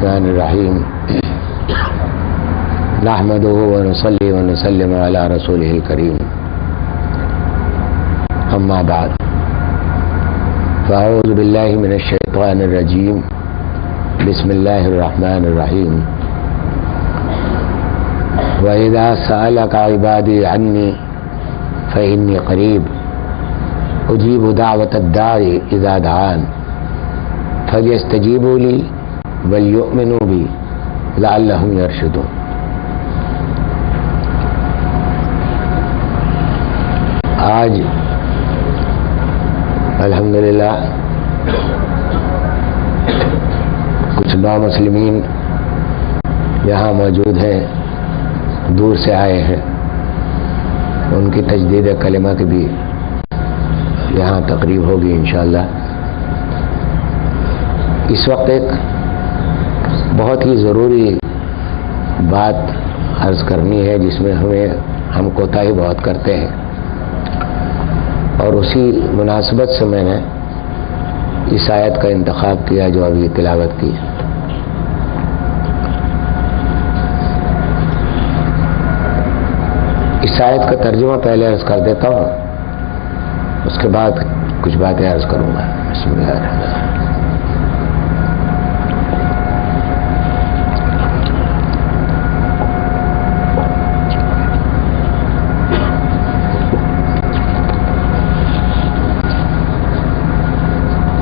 الرحمن الرحیم نحمده ونصلی ونسلم علی رسوله الکریم اما بعد فاعوذ باللہ من الشیطان الرجیم بسم اللہ الرحمن الرحیم وَإِذَا سَأَلَكَ عِبَادِي عَنِّي فَإِنِّي قَرِيبٌ أُجِيبُ دَعْوَةَ الدَّاعِ إِذَا دَعَانِ فَلْيَسْتَجِيبُوا لِي وَلْيُؤْمِنُوا بِي لَعَلَّهُمْ يَرْشُدُونَ۔ آج الحمدللہ کچھ نامسلمین یہاں موجود ہیں، دور سے آئے ہیں، ان کی تجدید کلمہ کی بھی یہاں تقریب ہوگی انشاءاللہ۔ اس وقت ایک بہت ہی ضروری بات عرض کرنی ہے جس میں ہم کوتاہی بہت کرتے ہیں، اور اسی مناسبت سے میں نے اس آیت کا انتخاب کیا جو ابھی تلاوت کی۔ اس آیت کا ترجمہ پہلے عرض کر دیتا ہوں، اس کے بعد کچھ باتیں عرض کروں گا۔ بسم اللہ الرحمن الرحیم۔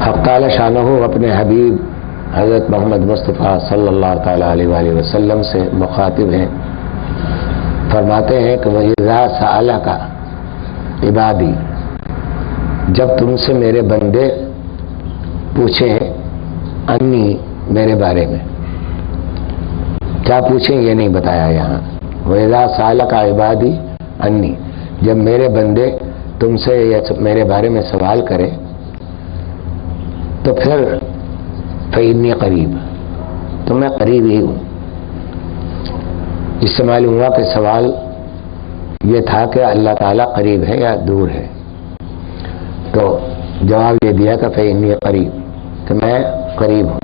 حق تعالی شانہ اپنے حبیب حضرت محمد مصطفیٰ صلی اللہ تعالیٰ علیہ وآلہ وسلم سے مخاطب ہیں، فرماتے ہیں کہ وَإِذَا سَأَلَكَ عِبَادِي، جب تم سے میرے بندے پوچھیں انی، میرے بارے میں، کیا پوچھیں یہ نہیں بتایا یہاں۔ وَإِذَا سَأَلَكَ عِبَادِي انی، جب میرے بندے تم سے میرے بارے میں سوال کریں تو پھر فَإِنِّي قریب، تو میں قریب ہی ہوں۔ اس سے معلوم ہوا کہ سوال یہ تھا کہ اللہ تعالیٰ قریب ہے یا دور ہے، تو جواب یہ دیا کہ فَإِنِّي قریب، کہ میں قریب ہوں۔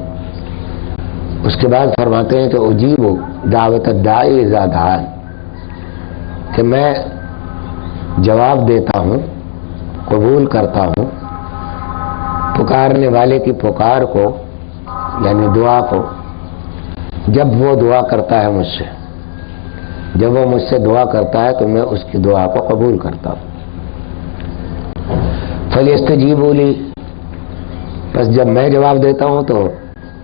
اس کے بعد فرماتے ہیں کہ اجیب دعوت الداعی اذا دعان، کہ میں جواب دیتا ہوں، قبول کرتا ہوں پکارنے والے کی پکار کو، یعنی دعا کو، جب وہ دعا کرتا ہے مجھ سے، جب وہ مجھ سے دعا کرتا ہے تو میں اس کی دعا کو قبول کرتا ہوں۔ فَلْيَسْتَجِيبُوا لِي، بس جب میں جواب دیتا ہوں تو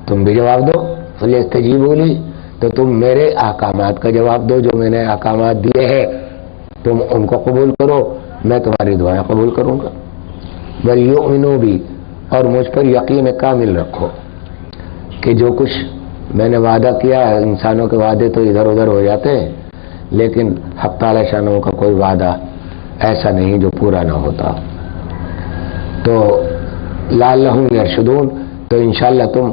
تم بھی جواب دو۔ فَلْيَسْتَجِيبُوا لِي، تو تم میرے احکامات کا جواب دو، جو میں نے احکامات دیے ہیں تم ان کو قبول کرو، میں تمہاری دعائیں قبول کروں گا۔ وَلْيُؤْمِنُوا بِي، اور مجھ پر یقین کامل رکھو کہ جو کچھ میں نے وعدہ کیا ہے، انسانوں کے وعدے تو ادھر ادھر ہو جاتے ہیں، لیکن حق تعالی شانہ کا کوئی وعدہ ایسا نہیں جو پورا نہ ہوتا۔ تو لعلہم یرشدون، تو انشاءاللہ تم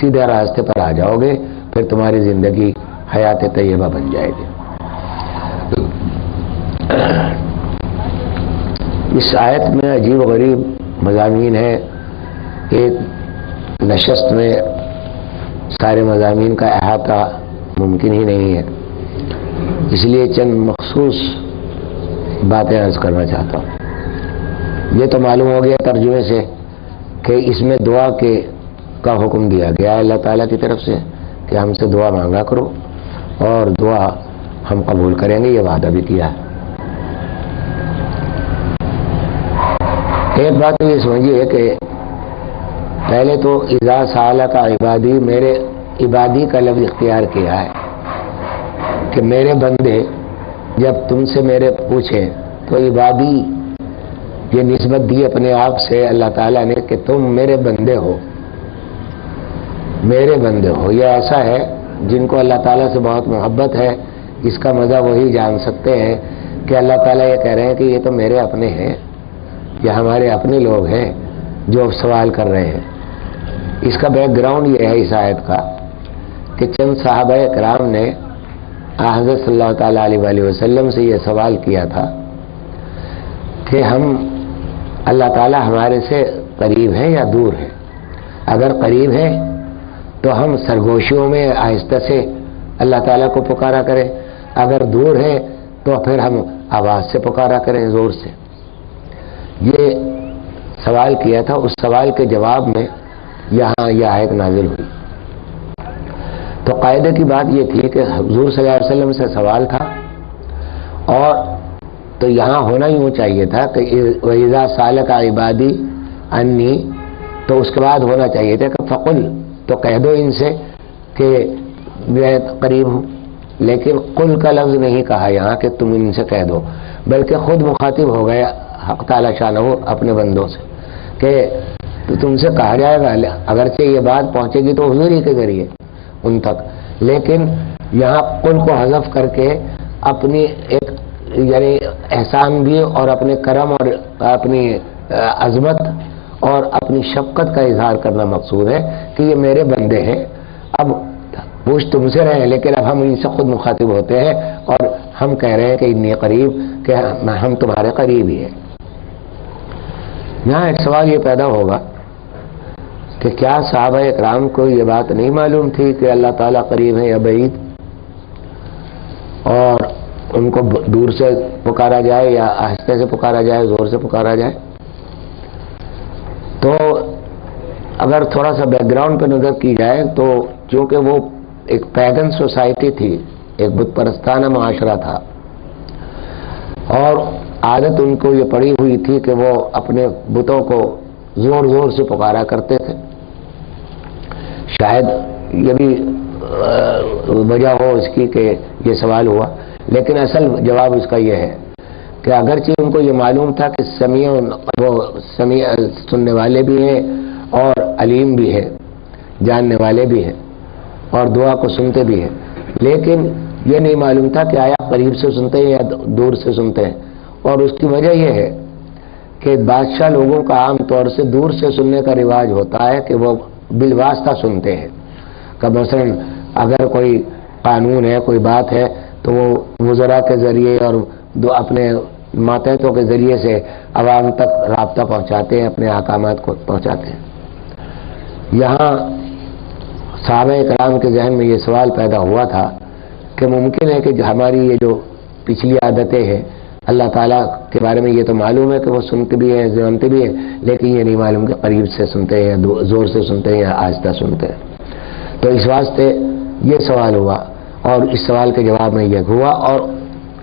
سیدھے راستے پر آ جاؤ گے، پھر تمہاری زندگی حیات طیبہ بن جائے گی۔ اس آیت میں عجیب و غریب مضامین ہیں، ایک نشست میں سارے مضامین کا احاطہ ممکن ہی نہیں ہے، اس لیے چند مخصوص باتیں عرض کرنا چاہتا ہوں۔ یہ تو معلوم ہو گیا ترجمے سے کہ اس میں دعا کا حکم دیا گیا ہے اللہ تعالیٰ کی طرف سے کہ ہم سے دعا مانگا کرو اور دعا ہم قبول کریں گے، یہ وعدہ بھی کیا ہے۔ ایک بات یہ سمجھیے کہ پہلے تو اذا سالک عبادی، میرے عبادی کا لفظ اختیار کیا ہے کہ میرے بندے جب تم سے میرے پوچھیں، تو عبادی یہ نسبت دی اپنے آپ سے اللہ تعالیٰ نے کہ تم میرے بندے ہو، میرے بندے ہو۔ یہ ایسا ہے جن کو اللہ تعالیٰ سے بہت محبت ہے، اس کا مزہ وہی جان سکتے ہیں کہ اللہ تعالیٰ یہ کہہ رہے ہیں کہ یہ تو میرے اپنے ہیں، یہ ہمارے اپنے لوگ ہیں جو سوال کر رہے ہیں۔ اس کا بیک گراؤنڈ یہ ہے اس آیت کا کہ چند صحابہ کرام نے حضرت صلی اللہ تعالیٰ علیہ وآلہ وسلم سے یہ سوال کیا تھا کہ ہم اللہ تعالیٰ ہمارے سے قریب ہے یا دور ہے؟ اگر قریب ہے تو ہم سرگوشیوں میں آہستہ سے اللہ تعالیٰ کو پکارا کریں، اگر دور ہے تو پھر ہم آواز سے پکارا کریں، زور سے۔ یہ سوال کیا تھا، اس سوال کے جواب میں یہاں یہ آیت نازل ہوئی۔ تو قاعدے کی بات یہ تھی کہ حضور صلی اللہ علیہ وسلم سے سوال تھا، اور تو یہاں ہونا یوں چاہیے تھا کہ وَإِذَا سَأَلَكَ عِبَادِي عَنِّي، تو اس کے بعد ہونا چاہیے تھا کہ فَقُلْ، تو کہہ دو ان سے کہ میں قریب ہوں، لیکن قل کا لفظ نہیں کہا یہاں کہ تم ان سے کہہ دو، بلکہ خود مخاطب ہو گیا حق تعالی شانہ اپنے بندوں سے کہ تو تم سے کہا جائے گا، اگرچہ یہ بات پہنچے گی تو حضور ہی کے ذریعے ان تک، لیکن یہاں قل کو حذف کر کے اپنی ایک یعنی احسان بھی اور اپنے کرم اور اپنی عظمت اور اپنی شفقت کا اظہار کرنا مقصود ہے کہ یہ میرے بندے ہیں، اب پوچھ تم سے رہے ہیں لیکن اب ہم ان سے خود مخاطب ہوتے ہیں اور ہم کہہ رہے ہیں کہ انی قریب، کہ ہم تمہارے قریب ہی ہیں۔ یہاں ایک سوال یہ پیدا ہوگا کہ کیا صحابہ اکرام کو یہ بات نہیں معلوم تھی کہ اللہ تعالیٰ قریب ہے یا بعید، اور ان کو دور سے پکارا جائے یا آہستہ سے پکارا جائے، زور سے پکارا جائے؟ تو اگر تھوڑا سا بیک گراؤنڈ پہ نظر کی جائے تو چونکہ وہ ایک پیگن سوسائٹی تھی، ایک بت پرستانہ معاشرہ تھا، اور عادت ان کو یہ پڑی ہوئی تھی کہ وہ اپنے بتوں کو زور زور سے پکارا کرتے تھے۔ شاید یہ بھی وجہ ہو اس کی کہ یہ سوال ہوا، لیکن اصل جواب اس کا یہ ہے کہ اگرچہ ان کو یہ معلوم تھا کہ وہ سمیع سننے والے بھی ہیں اور علیم بھی ہے، جاننے والے بھی ہیں اور دعا کو سنتے بھی ہیں، لیکن یہ نہیں معلوم تھا کہ آیا قریب سے سنتے ہیں یا دور سے سنتے ہیں۔ اور اس کی وجہ یہ ہے کہ بادشاہ لوگوں کا عام طور سے دور سے سننے کا رواج ہوتا ہے کہ وہ بالواسطہ سنتے ہیں، کہ مثلا اگر کوئی قانون ہے، کوئی بات ہے، تو وہ وزراء کے ذریعے اور اپنے ماتحتوں کے ذریعے سے عوام تک رابطہ پہنچاتے ہیں، اپنے احکامات کو پہنچاتے ہیں۔ یہاں صحابہ اکرام کے ذہن میں یہ سوال پیدا ہوا تھا کہ ممکن ہے کہ ہماری یہ جو پچھلی عادتیں ہیں، اللہ تعالیٰ کے بارے میں یہ تو معلوم ہے کہ وہ سنتے بھی ہیں، جانتے بھی ہیں، لیکن یہ نہیں معلوم کہ قریب سے سنتے ہیں یا زور سے سنتے ہیں یا آہستہ سنتے ہیں۔ تو اس واسطے یہ سوال ہوا، اور اس سوال کے جواب میں یہ ہوا، اور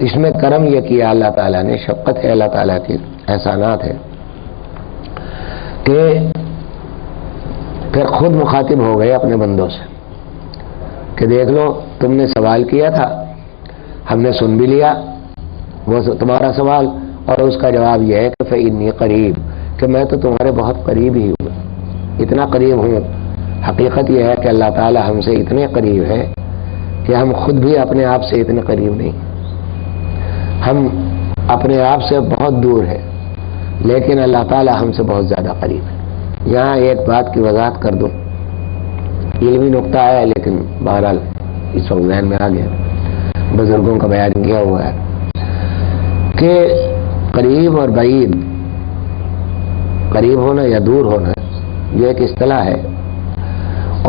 اس میں کرم یہ کیا اللہ تعالیٰ نے، شفقت ہے اللہ تعالیٰ کی، احسانات ہے کہ پھر خود مخاطب ہو گئے اپنے بندوں سے کہ دیکھ لو تم نے سوال کیا تھا، ہم نے سن بھی لیا وہ تمہارا سوال، اور اس کا جواب یہ ہے کہ فإنی قریب، کہ میں تو تمہارے بہت قریب ہی ہوں، اتنا قریب ہوں۔ حقیقت یہ ہے کہ اللہ تعالیٰ ہم سے اتنے قریب ہے کہ ہم خود بھی اپنے آپ سے اتنے قریب نہیں، ہم اپنے آپ سے بہت دور ہیں، لیکن اللہ تعالیٰ ہم سے بہت زیادہ قریب ہے۔ یہاں ایک بات کی وضاحت کر دوں، علمی نقطہ ہے لیکن بہرحال اس وقت ذہن میں آ گیا، بزرگوں کا بیان کیا ہوا ہے کہ قریب اور بعید، قریب ہونا یا دور ہونا، یہ ایک اصطلاح ہے،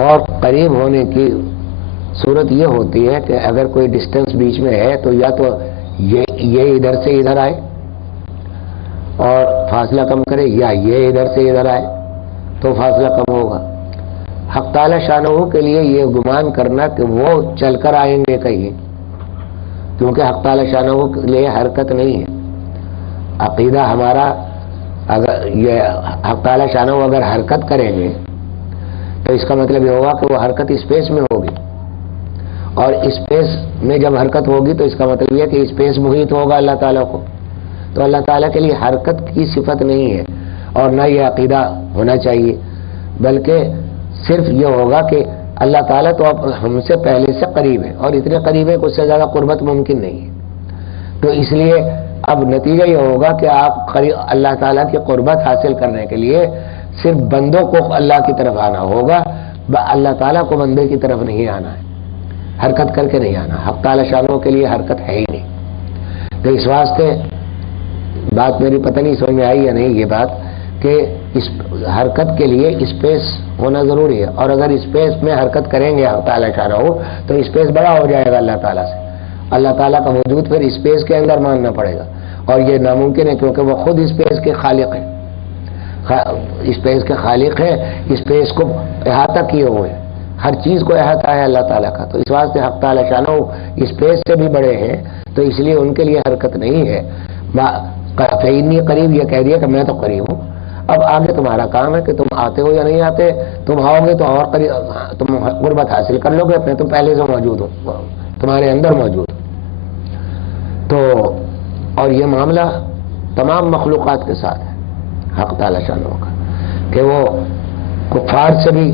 اور قریب ہونے کی صورت یہ ہوتی ہے کہ اگر کوئی ڈسٹینس بیچ میں ہے تو یا تو یہ ادھر سے ادھر آئے اور فاصلہ کم کرے، یا یہ ادھر سے ادھر آئے تو فاصلہ کم ہوگا۔ حق تعالی شانہ کے لیے یہ گمان کرنا کہ وہ چل کر آئیں گے کہیں، کیونکہ حق تعالی شانہ کے لیے حرکت نہیں ہے۔ عقیدہ ہمارا اگر یہ حق تعالی شانہ اگر حرکت کریں گے تو اس کا مطلب یہ ہوگا کہ وہ حرکت اسپیس میں ہوگی، اور اسپیس میں جب حرکت ہوگی تو اس کا مطلب یہ کہ اسپیس محیط ہوگا اللہ تعالیٰ کو، تو اللہ تعالیٰ کے لیے حرکت کی صفت نہیں ہے، اور نہ یہ عقیدہ ہونا چاہیے، بلکہ صرف یہ ہوگا کہ اللہ تعالیٰ تو اب ہم سے پہلے سے قریب ہے، اور اتنے قریب ہے کہ اس سے زیادہ قربت ممکن نہیں ہے۔ تو اس لیے اب نتیجہ یہ ہوگا کہ آپ اللہ تعالیٰ کی قربت حاصل کرنے کے لیے صرف بندوں کو اللہ کی طرف آنا ہوگا، اللہ تعالیٰ کو بندے کی طرف نہیں آنا ہے، حرکت کر کے نہیں آنا۔ حق تعالی شانوں کے لیے حرکت ہے ہی نہیں۔ تو اس واسطے بات میری پتہ نہیں سمجھ میں آئی یا نہیں یہ بات، کہ اس حرکت کے لیے اسپیس ہونا ضروری ہے، اور اگر اسپیس میں حرکت کریں گے اللہ تعالیٰ شانہ ہو تو اسپیس بڑا ہو جائے گا اللہ تعالیٰ سے، اللہ تعالیٰ کا وجود پھر اسپیس کے اندر ماننا پڑے گا، اور یہ ناممکن ہے کیونکہ وہ خود اسپیس کے خالق ہیں، اسپیس کے خالق ہیں، اسپیس کو احاطہ کیے ہوئے ہیں، ہر چیز کو احاطہ ہے اللہ تعالیٰ کا، تو اس واسطے حق تعالیٰ شانہ اسپیس سے بھی بڑے ہیں، تو اس لیے ان کے لیے حرکت نہیں ہے۔ فإنی قریب یہ کہہ دیا کہ میں تو قریب ہوں، اب آگے تمہارا کام ہے کہ تم آتے ہو یا نہیں آتے، تم آؤ گے تو اور قریب تم قربت حاصل کر لو گے، میں تو پہلے سے موجود ہوں، تمہارے اندر موجود ہوں۔ تو اور یہ معاملہ تمام مخلوقات کے ساتھ ہے حق تعالیٰ شانہ کا، کہ وہ کفار سے بھی